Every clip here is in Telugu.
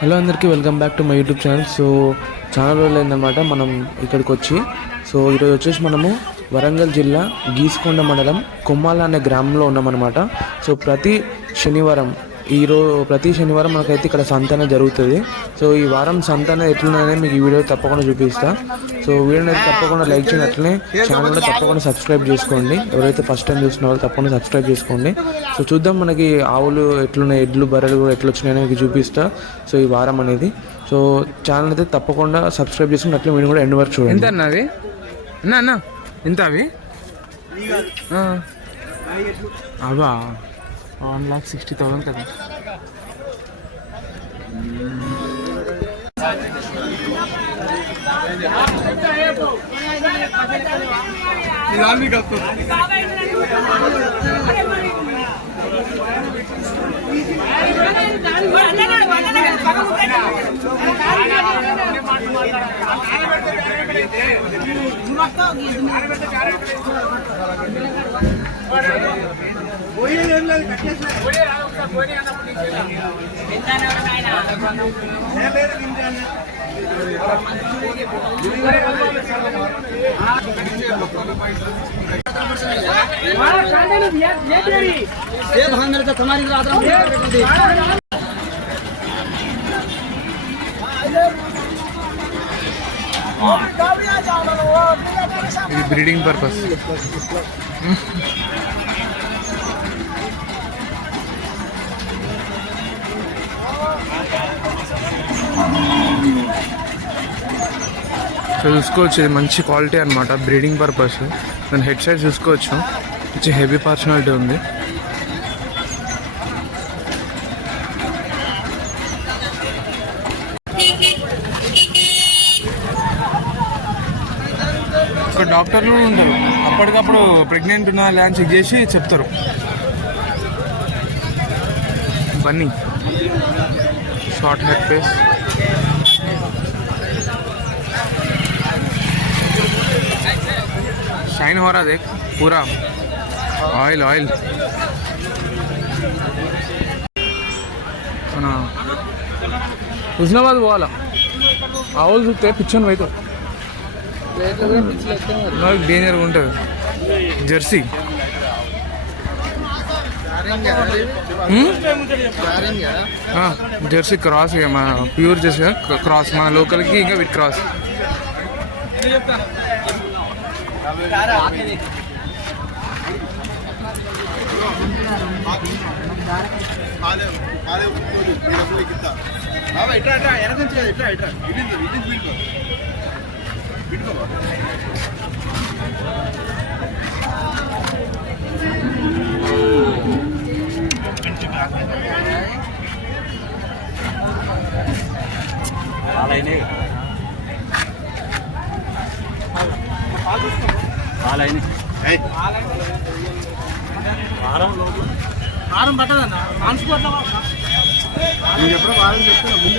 హలో అందరికీ welcome back to my YouTube channel. So చాలా రోజులు అయిందన్నమాట మనం ఇక్కడికి వచ్చి. సో ఈరోజు వచ్చేసి మనము వరంగల్ జిల్లా గీసుకొండ మండలం కొమ్మాల అనే గ్రామంలో ఉన్నామన్నమాట. సో ప్రతి శనివారం మనకైతే ఇక్కడ సంత అనేది జరుగుతుంది. సో ఈ వారం సంత అనేది ఎట్లున్నదని మీకు ఈ వీడియో తప్పకుండా చూపిస్తా. సో వీడియోని అయితే తప్పకుండా లైక్ చేయండి, అట్లనే ఛానల్ కూడా తప్పకుండా సబ్స్క్రైబ్ చేసుకోండి. ఎవరైతే ఫస్ట్ టైం చూస్తున్న వాళ్ళు తప్పకుండా సబ్స్క్రైబ్ చేసుకోండి. సో చూద్దాం మనకి ఆవులు ఎట్లున్నాయి, ఎడ్లు బర్రెలు కూడా ఎట్లా వచ్చినాయని మీకు చూపిస్తా. సో ఈ వారం అనేది సో ఛానల్ అయితే తప్పకుండా సబ్స్క్రైబ్ చేసుకుని అట్లా మీరు కూడా ఎండ్ వరకు చూడండి. ఎంత అన్నది అన్న ఎంత అవి అవా 1,60,000 కదా. ఇది బ్రీడింగ్ పర్పస్. సో చూసుకోవచ్చు, ఇది మంచి క్వాలిటీ అనమాట, బ్రీడింగ్ పర్పస్. దాని హెడ్ సైడ్ చూసుకోవచ్చు, మంచి హెవీ పర్సనాలిటీ ఉంది. ఒక డాక్టర్లు ఉంటారు, అప్పటికప్పుడు ప్రెగ్నెంట్ ఉన్నా లేదా చెక్ చేసి చెప్తారు. Bunny short head face, shine हो रहा देख पूरा ऑयल ऑयल. హుస్నాబాద్ పోవాలా ఆవులు చూస్తే పిచ్చని పోయితే నాకు డేంజర్గా ఉంటుంది. జెర్సీ జెర్సీ క్రాస్, మన ప్యూర్ జెర్సీ క్రాస్, మన లోకల్కి ఇంకా విత్ క్రాస్. ఆరం పట్టదన్న మాన్సుకోవట్లా నేను ఎప్పుడో వారం చెప్తున్నా ముందు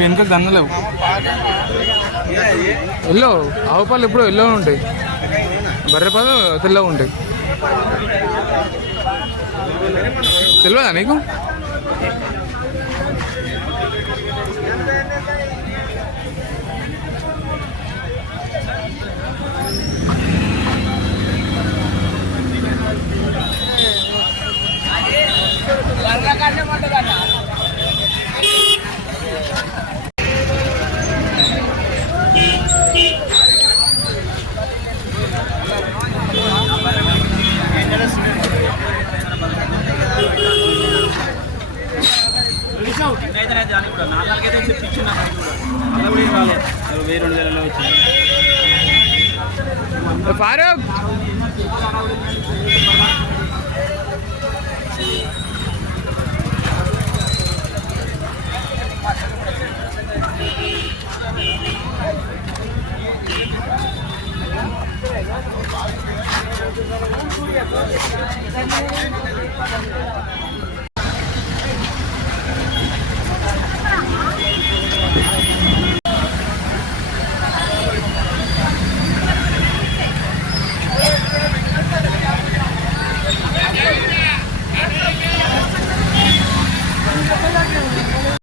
వెనుక గన్నలేవు. ఎల్లో ఆవు పాలు ఎప్పుడు ఎల్లో ఉంటాయి, బర్రె పాలు తెల్లగా ఉంటాయి. తెలియదా నీకు? ఫారూక్ అట్లా